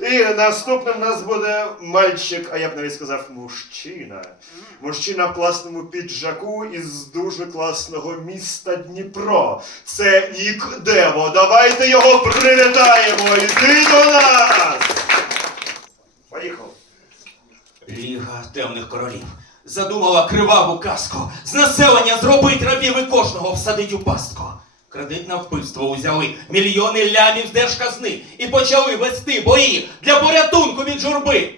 І наступним у нас буде мальчик, а я б навіть сказав мужчина. Мужчина в класному піджаку із дуже класного міста Дніпро. Це Нік Дево. Давайте його привітаємо. Іди до нас! Поїхав. Ліга темних королів задумала криваву казку. З населення зробить рабів і кожного всадить у пастку. Кредит на вбивство узяли мільйони лямів з держказни і почали вести бої для порятунку від журби.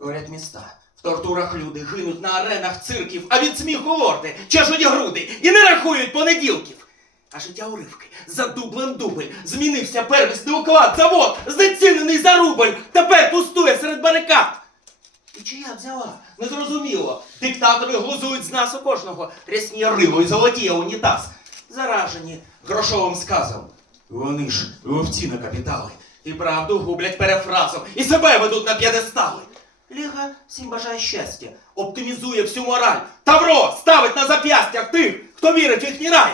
Горять міста. В тортурах люди гинуть на аренах цирків, а від сміху лорди чешуть груди і не рахують понеділків. А життя уривки за дублем дубль змінився первісний уклад, завод знецінений за рубль, тепер пустує серед барикад. І чия взяла? Незрозуміло. Диктатори глузують з нас у кожного. Рясні рило і золотіє унітаз. Заражені грошовим сказом. Вони ж вовці на капітали. І правду гублять перефразом. І себе ведуть на п'єдестали. Ліга всім бажає щастя, оптимізує всю мораль. Тавро ставить на зап'ястях тих, хто вірить в їхній рай.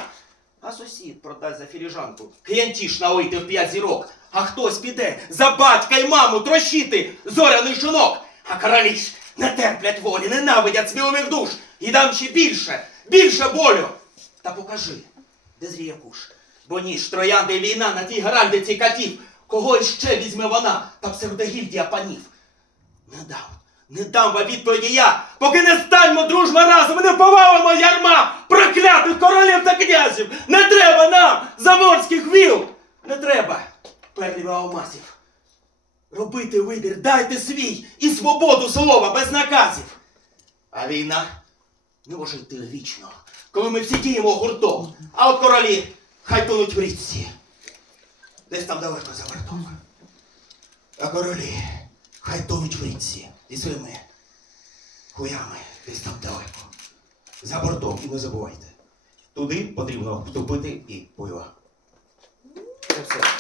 А сусід продасть за філіжанку. К'янтіш налити в п'ять зірок. А хтось піде за батька й маму трощити зоряних жінок. А королі ж не терплять волі, ненавидять сміливих душ. І дам ще більше, більше болю. Та покажи, де зріє куш. Бо ніж троянди війна на тій геральдиці катів. Кого іще візьме вона та псевдогільдія панів? Не дам, не дам вам відповіді я, поки не станьмо дружно разом і не повалимо ярма проклятих королів та князів. Не треба нам заморських віл. Не треба перлів алмазів. Робити вибір, дайте свій і свободу слова без наказів. А війна може йти вічно, коли ми всі діємо гуртом. А от королі хай тонуть в річці. Десь там далеко за бортом. А королі хай тонуть в річці зі своїми хуями десь там далеко. За бортом і не забувайте. Туди потрібно вступити і бойова. Це все.